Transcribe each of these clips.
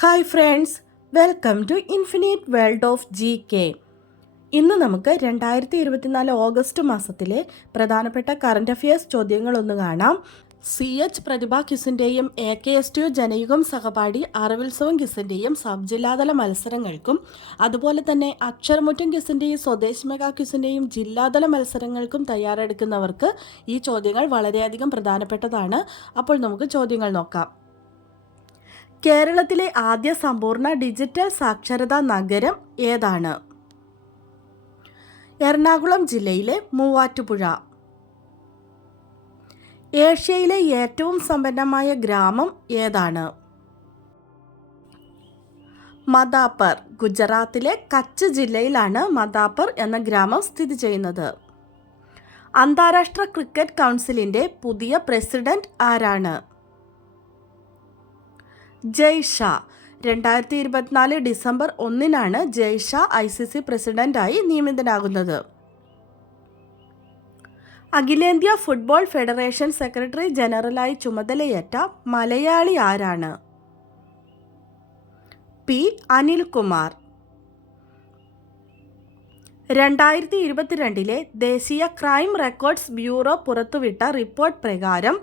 Hi friends, welcome to infinite world of GK. ഇന്ന് നമുക്ക് 2024 August മാസത്തിലെ പ്രധാനപ്പെട്ട കറണ്ട് അഫയേഴ്സ് ചോദ്യങ്ങളൊന്ന് കാണാം. CH പ്രതിഭ ക്വിസിൻ്റെയും AKSTU ജനയുഗം സഹപാഠി അറിവിത്സവം ക്വിസിൻ്റെയും സബ് ജില്ലാതല മത്സരങ്ങൾക്കും അതുപോലെ തന്നെ അക്ഷരമുറ്റം ക്വിസിൻ്റെയും സ്വദേശ് മെഗാ ക്വിസിൻ്റെയും ജില്ലാതല മത്സരങ്ങൾക്കും തയ്യാറെടുക്കുന്നവർക്ക് ഈ ചോദ്യങ്ങൾ വളരെയധികം പ്രധാനപ്പെട്ടതാണ്. അപ്പോൾ നമുക്ക് ചോദ്യങ്ങൾ നോക്കാം. കേരളത്തിലെ ആദ്യ സമ്പൂർണ്ണ ഡിജിറ്റൽ സാക്ഷരതാ നഗരം ഏതാണ്? എറണാകുളം ജില്ലയിലെ മൂവാറ്റുപുഴ. ഏഷ്യയിലെ ഏറ്റവും സമ്പന്നമായ ഗ്രാമം ഏതാണ്? മദാപ്പർ. ഗുജറാത്തിലെ കച്ച് ജില്ലയിലാണ് മദാപ്പർ എന്ന ഗ്രാമം സ്ഥിതി ചെയ്യുന്നത്. അന്താരാഷ്ട്ര ക്രിക്കറ്റ് കൗൺസിലിൻ്റെ പുതിയ പ്രസിഡന്റ് ആരാണ്? ജയ് ഷാ. 2024 ഡിസംബർ 1 ജയ് ഷാ ICC പ്രസിഡന്റായി നിയമിതനാകുന്നത്. അഖിലേന്ത്യാ ഫുട്ബോൾ ഫെഡറേഷൻ സെക്രട്ടറി ജനറലായി ചുമതലയേറ്റ മലയാളി ആരാണ്? പി അനിൽകുമാർ. 2022 ദേശീയ ക്രൈം റെക്കോർഡ്സ് ബ്യൂറോ പുറത്തുവിട്ട റിപ്പോർട്ട് പ്രകാരം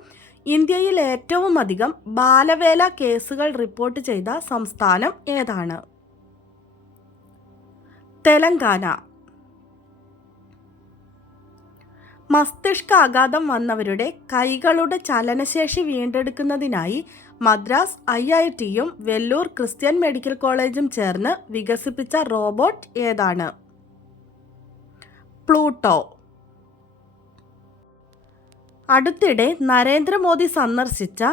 ഇന്ത്യയിൽ ഏറ്റവും അധികം ബാലവേല കേസുകൾ റിപ്പോർട്ട് ചെയ്ത സംസ്ഥാനം ഏതാണ്? തെലങ്കാന. മസ്തിഷ്കാഘാതം വന്നവരുടെ കൈകളുടെ ചലനശേഷി വീണ്ടെടുക്കുന്നതിനായി മദ്രാസ് IITയും വെല്ലൂർ ക്രിസ്ത്യൻ മെഡിക്കൽ കോളേജും ചേർന്ന് വികസിപ്പിച്ച റോബോട്ട് ഏതാണ്? പ്ലൂട്ടോ. അടുത്തിടെ നരേന്ദ്രമോദി സന്ദർശിച്ച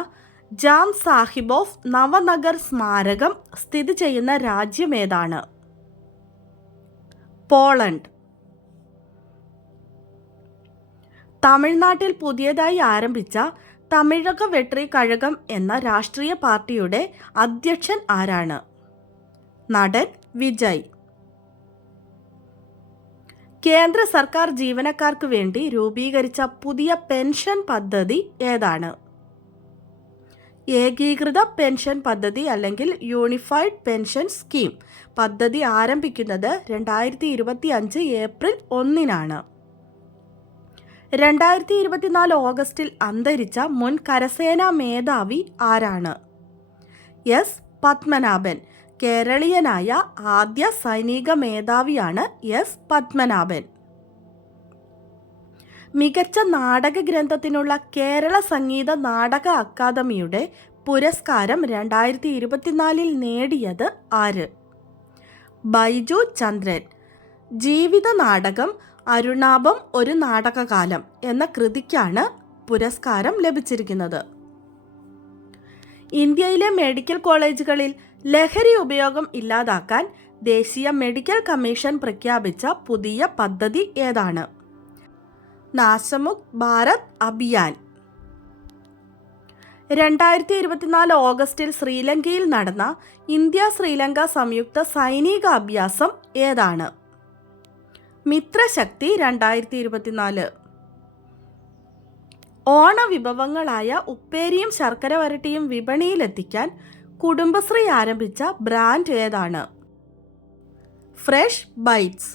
ജാം സാഹിബ് ഓഫ് നവനഗർ സ്മാരകം സ്ഥിതി ചെയ്യുന്ന രാജ്യമേതാണ്? പോളണ്ട്. തമിഴ്നാട്ടിൽ പുതിയതായി ആരംഭിച്ച തമിഴക വെട്രി കഴകം എന്ന രാഷ്ട്രീയ പാർട്ടിയുടെ അധ്യക്ഷൻ ആരാണ്? നടൻ വിജയ്. കേന്ദ്ര സർക്കാർ ജീവനക്കാർക്ക് വേണ്ടി രൂപീകരിച്ച പുതിയ പെൻഷൻ പദ്ധതി ഏതാണ്? ഏകീകൃത പെൻഷൻ പദ്ധതി അല്ലെങ്കിൽ യൂണിഫൈഡ് പെൻഷൻ സ്കീം. പദ്ധതി ആരംഭിക്കുന്നത് 2025 ഏപ്രിൽ 1 2024 ഓഗസ്റ്റിൽ അന്തരിച്ച മുൻ കരസേനാ മേധാവി ആരാണ്? എസ് പത്മനാഭൻ. കേരളീയനായ ആദ്യ സൈനിക മേധാവിയാണ് എസ് പത്മനാഭൻ. മികച്ച നാടക ഗ്രന്ഥത്തിനുള്ള കേരള സംഗീത നാടക അക്കാദമിയുടെ പുരസ്കാരം 2024 നേടിയത് ആര്? ബൈജു ചന്ദ്രൻ. ജീവിത നാടകം അരുണാഭം ഒരു നാടകകാലം എന്ന കൃതിക്കാണ് പുരസ്കാരം ലഭിച്ചിരിക്കുന്നത്. ഇന്ത്യയിലെ മെഡിക്കൽ കോളേജുകളിൽ ലഹരി ഉപയോഗം ഇല്ലാതാക്കാൻ ദേശീയ മെഡിക്കൽ കമ്മീഷൻ പ്രഖ്യാപിച്ച പുതിയ പദ്ധതി ഏതാണ്? നാശമുക്ത് ഭാരത് അഭിയാൻ. 2024 ഓഗസ്റ്റിൽ ശ്രീലങ്കയിൽ നടന്ന ഇന്ത്യ ശ്രീലങ്ക സംയുക്ത സൈനിക അഭ്യാസം ഏതാണ്? മിത്രശക്തി 2024. ഓണവിഭവങ്ങളായ ഉപ്പേരിയും ശർക്കര വരട്ടിയും വിപണിയിലെത്തിക്കാൻ കുടുംബശ്രീ ആരംഭിച്ച ബ്രാൻഡ് ഏതാണ്? Fresh bytes.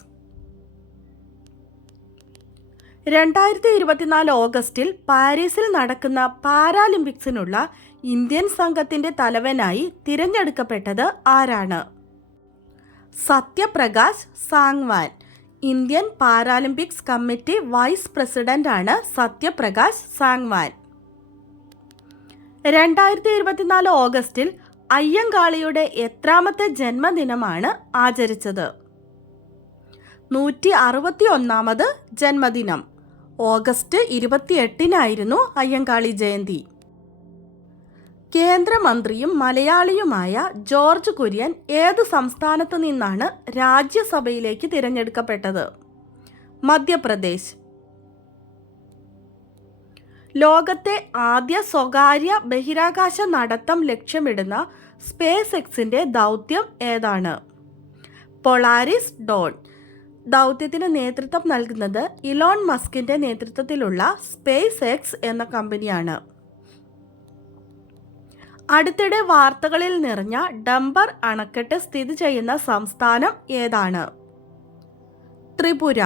2024 ഓഗസ്റ്റിൽ പാരീസിൽ നടക്കുന്ന പാരാലിമ്പിക്സിനുള്ള ഇന്ത്യൻ സംഘത്തിൻ്റെ തലവനായി തിരഞ്ഞെടുക്കപ്പെട്ടത് ആരാണ്? Satyaprakash Sangwan. Indian Paralympics committee vice പ്രസിഡന്റാണ് സത്യപ്രകാശ് സാങ്വാൻ. 2024 ഓഗസ്റ്റിൽ അയ്യങ്കാളിയുടെ എത്രാമത്തെ ജന്മദിനമാണ് ആചരിച്ചത്? 161ാമത് ജന്മദിനം. ഓഗസ്റ്റ് 28 അയ്യങ്കാളി ജയന്തി. കേന്ദ്രമന്ത്രിയും മലയാളിയുമായ ജോർജ് കുര്യൻ ഏതു സംസ്ഥാനത്തു നിന്നാണ് രാജ്യസഭയിലേക്ക് തിരഞ്ഞെടുക്കപ്പെട്ടത്? മധ്യപ്രദേശ്. ലോകത്തെ ആദ്യ സ്വകാര്യ ബഹിരാകാശ നടത്തം ലക്ഷ്യമിടുന്ന സ്പേസ് എക്സിൻ്റെ ദൗത്യം ഏതാണ്? Polaris Don. ദൗത്യത്തിന് നേതൃത്വം നൽകുന്നത് ഇലോൺ മസ്കിൻ്റെ നേതൃത്വത്തിലുള്ള സ്പേസ് എക്സ് എന്ന കമ്പനിയാണ്. അടുത്തിടെ വാർത്തകളിൽ നിറഞ്ഞ ഡംബർ അണക്കെട്ട് സ്ഥിതി ചെയ്യുന്ന സംസ്ഥാനം ഏതാണ്? ത്രിപുര.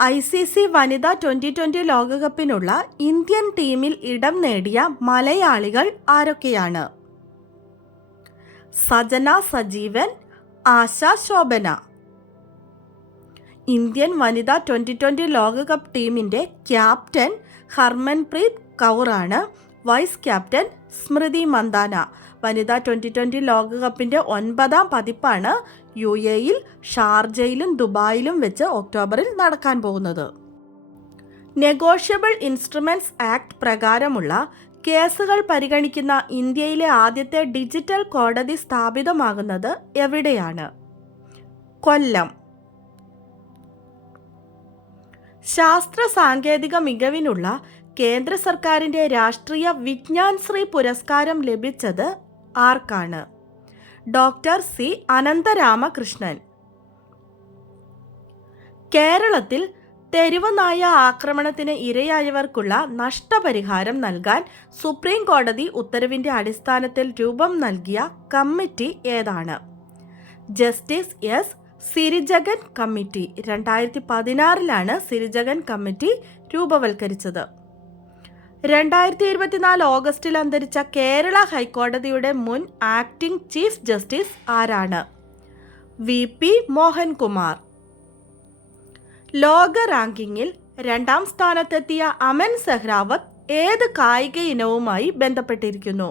ICC വനിതാ 2020 ലോകകപ്പിനുള്ള ഇന്ത്യൻ ടീമിൽ ഇടം നേടിയ മലയാളികൾ ആരൊക്കെയാണ്? സജന സജീവൻ, ആശ ശോഭന. ഇന്ത്യൻ വനിതാ 2020 ലോകകപ്പ് ടീമിൻ്റെ captain Harmanpreet കൗറാണ്. Vice captain Smriti Mandhana. വനിതാ 2020 ലോകകപ്പിൻ്റെ 9ാം പതിപ്പാണ് UAEയിൽ, ഷാർജയിലും ദുബായിലും വെച്ച് ഒക്ടോബറിൽ നടക്കാൻ പോകുന്നത്. നെഗോഷ്യബിൾ ഇൻസ്ട്രുമെൻറ്റ്സ് ആക്ട് പ്രകാരമുള്ള കേസുകൾ പരിഗണിക്കുന്ന ഇന്ത്യയിലെ ആദ്യത്തെ ഡിജിറ്റൽ കോടതി സ്ഥാപിതമാകുന്നത് എവിടെയാണ്? കൊല്ലം. ശാസ്ത്ര സാങ്കേതിക മികവിനുള്ള കേന്ദ്ര സർക്കാരിൻ്റെ രാഷ്ട്രീയ വിജ്ഞാൻ ശ്രീ പുരസ്കാരം ലഭിച്ചത് ആർക്കാണ്? Doctor C Anantharamakrishnan. കേരളത്തിൽ തെരുവ് നായ ആക്രമണത്തിന് ഇരയായവർക്കുള്ള നഷ്ടപരിഹാരം നൽകാൻ സുപ്രീം കോടതി ഉത്തരവിൻ്റെ അടിസ്ഥാനത്തിൽ രൂപം നൽകിയ കമ്മിറ്റി ഏതാണ്? Justice S Sirijagan committee. 2016 Sirijagan committee രൂപവൽക്കരിച്ചത്. 2024 ഓഗസ്റ്റിൽ അന്തരിച്ച കേരള ഹൈക്കോടതിയുടെ മുൻ ആക്ടിംഗ് ചീഫ് ജസ്റ്റിസ് ആരാണ്? VP മോഹൻകുമാർ. ലോക റാങ്കിങ്ങിൽ 2ാം സ്ഥാനത്തെത്തിയ അമൻ സെഹ്രാവത്ത് ഏത് കായിക ഇനവുമായി ബന്ധപ്പെട്ടിരിക്കുന്നു?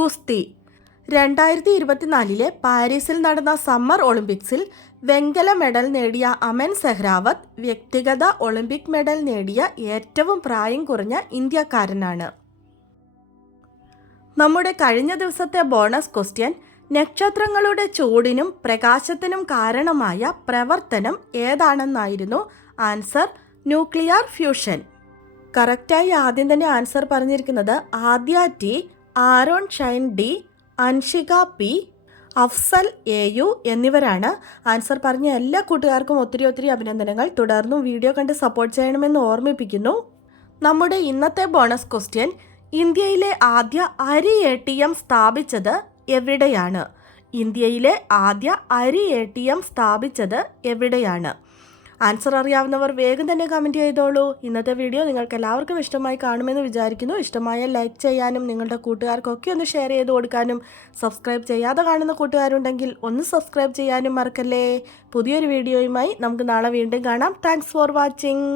ഗുസ്തി. 2024 പാരീസിൽ നടന്ന സമ്മർ ഒളിമ്പിക്സിൽ വെങ്കല മെഡൽ നേടിയ അമൻ സെഹ്രാവത്ത് വ്യക്തിഗത ഒളിമ്പിക് മെഡൽ നേടിയ ഏറ്റവും പ്രായം കുറഞ്ഞ ഇന്ത്യക്കാരനാണ്. നമ്മുടെ കഴിഞ്ഞ ദിവസത്തെ ബോണസ് ക്വസ്റ്റ്യൻ: നക്ഷത്രങ്ങളുടെ ചൂടിനും പ്രകാശത്തിനും കാരണമായ പ്രവർത്തനം ഏതാണെന്നായിരുന്നു. Answer nuclear fusion. കറക്റ്റായി ആദ്യം തന്നെ ആൻസർ പറഞ്ഞിരിക്കുന്നത് Aadya T, Aaron Shine D, Anshika P, Afsal AU എന്നിവരാണ്. ആൻസർ പറഞ്ഞ എല്ലാ കൂട്ടുകാർക്കും ഒത്തിരി അഭിനന്ദനങ്ങൾ. തുടർന്നും വീഡിയോ കണ്ട് സപ്പോർട്ട് ചെയ്യണമെന്ന് ഓർമ്മിപ്പിക്കുന്നു. നമ്മുടെ ഇന്നത്തെ ബോണസ് ക്വസ്റ്റ്യൻ: ഇന്ത്യയിലെ ആദ്യ അരി ATM സ്ഥാപിച്ചത് എവിടെയാണ്? ഇന്ത്യയിലെ ആദ്യ അരി ATM സ്ഥാപിച്ചത് എവിടെയാണ്? ആൻസർ അറിയാവുന്നവർ വേഗം തന്നെ കമൻറ്റ് ചെയ്തോളൂ. ഇന്നത്തെ വീഡിയോ നിങ്ങൾക്ക് എല്ലാവർക്കും ഇഷ്ടമായി കാണുമെന്ന് വിചാരിക്കുന്നു. ഇഷ്ടമായ ലൈക്ക് ചെയ്യാനും നിങ്ങളുടെ കൂട്ടുകാർക്കൊക്കെ ഒന്ന് ഷെയർ ചെയ്ത് കൊടുക്കാനും സബ്സ്ക്രൈബ് ചെയ്യാതെ കാണുന്ന കൂട്ടുകാരുണ്ടെങ്കിൽ ഒന്ന് സബ്സ്ക്രൈബ് ചെയ്യാനും മറക്കല്ലേ. പുതിയൊരു വീഡിയോയുമായി നമുക്ക് നാളെ വീണ്ടും കാണാം. Thanks for watching.